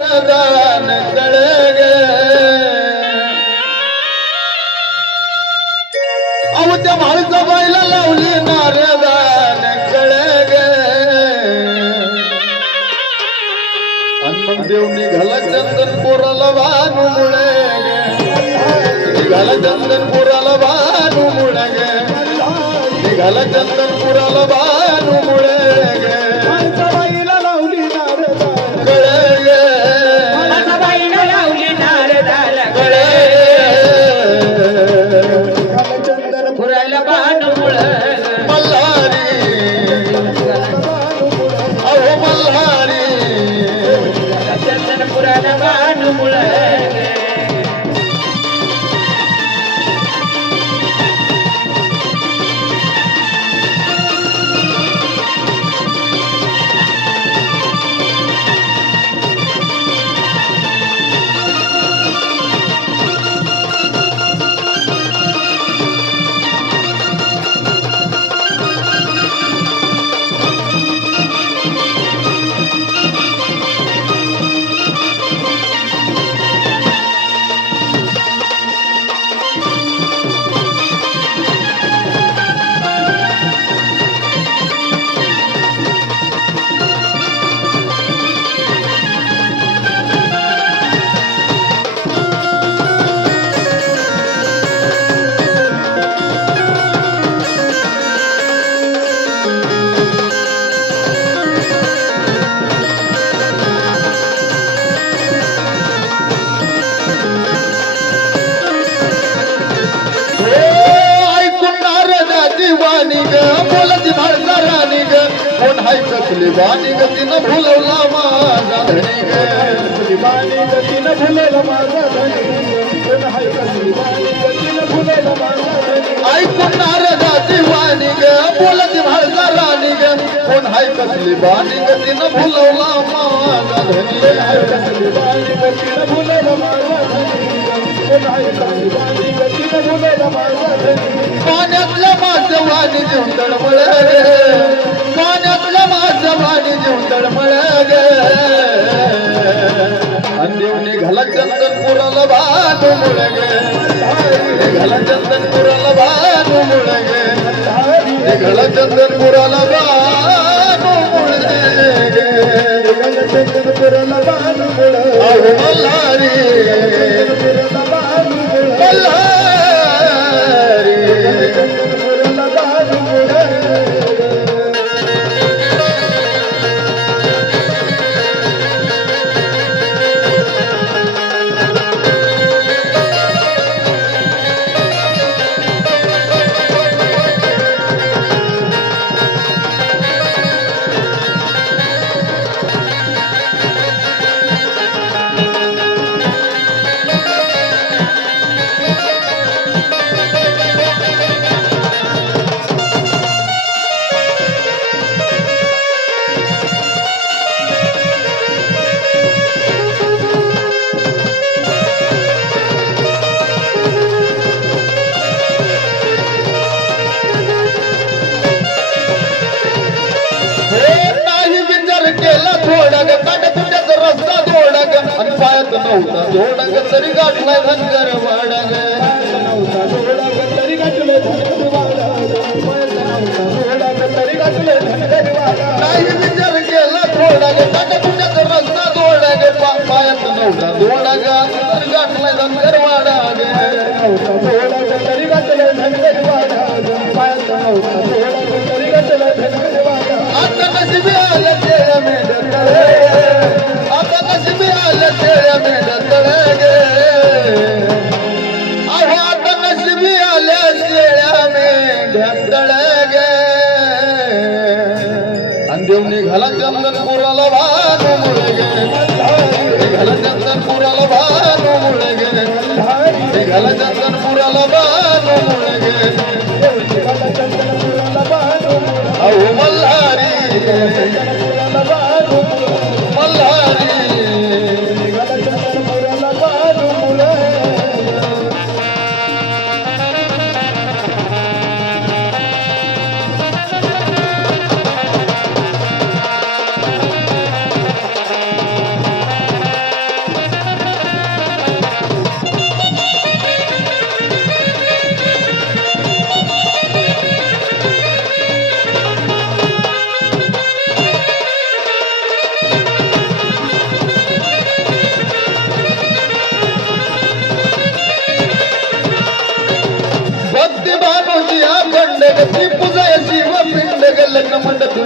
दान कळगे अहो त्या माळीचा बाईला लावली नारदान कळगे. आणि मग देव निघाला चंदनपुराला भानू मुळे निघाला चंदनपुराला भानू मुळे निघाला चंदनपुराला भानू मुळे Puranama नारदाची वाणी ग बोलती भाडचा राणी ग. कोण हाय कसली वाणी ग तिनं भुलवला माझा धणी ग. गतीनं फुलेला माझा धनी कोण हाय कसली बाणी गतीनं फुलेला माझा ऐकून नारदाची वाणी ग बोलती भाडचा राणी ग. कोण हाय कसली वाणी ग तिनं भुलवला माझा धणी कोण हाय ग कसली गतीनं फुलेला माझा कसली धनी पाण्यातलं माझं वाणी घेऊन तळमळ गे. पाण्यातलं माझं वाणी घेऊन तळमळ गे. अंदेव निघाला चंदनपुराला भानू मुळ गे. निघाला चंदनपुराला भानू मुळ गे. निघाला चंदनपुराला भानू मुळ गे. चंदनपुराला अहो मल्हारी नव्हता थोडा ग तरी गाठलाय धनगर वाडा ग नव्हता थोडा तरी गाठलं धनगरवाडा नव्हता थोडा तरी गाठलं धनगरवाडा नाही विचार केला थोडा ग काट तुझ्याचा रस्ता थोडा ग पा- पायात नव्हता. थोडा ग तरी धनगर नव्हता गाठलं पायात नव्हता गाठलं आता नशिबी आलं मेंढ्या गे आणि देव निघाला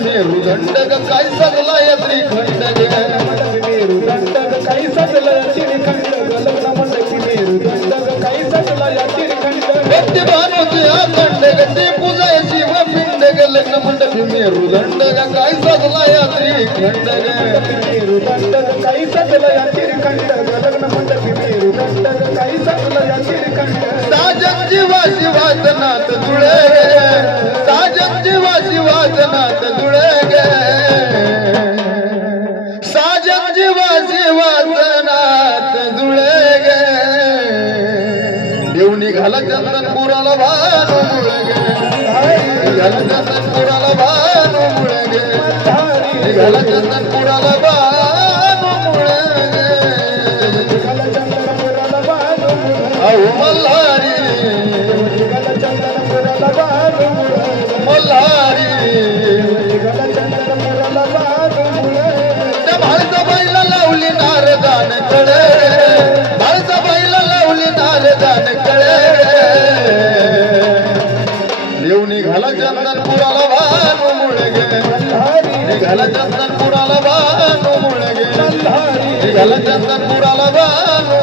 मेरुदंड ग काय सजला या श्रीखंड ग मेरुदंड काही सजलं चिरखंड लग्न मंडपी मेरुदंड काही सजला या चिरखंड भक्ती भानुची अखंड ग ते पूजाय शिव पिंड लग्न मंडपी मेरुदंड ग काय सजला या श्रीखंड ग मेरुदंड काही सजलं या चिरखंड लग्न मंडपी मेरुदंड काही सजलं या चिरखंड साजन जीवा शिवाजनाथ जुळे. साजन जीवा शिवाजनाथ निघाला चंदनपुराला भानू मुळे गे निघाला चंदनपुराला भानू मुळे गे निघाला चंदनपुराला भानू चंदनपुराला भानू मुळे निघाला चंदनपुराला भानू मुळे निघाला चंदनपुराला भानू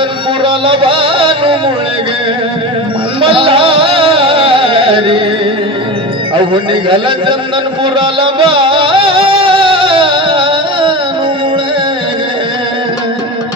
निघाला चंदनपुराला भानू मुळे गे मल्हारी. अहो निघाला चंदनपुराला बा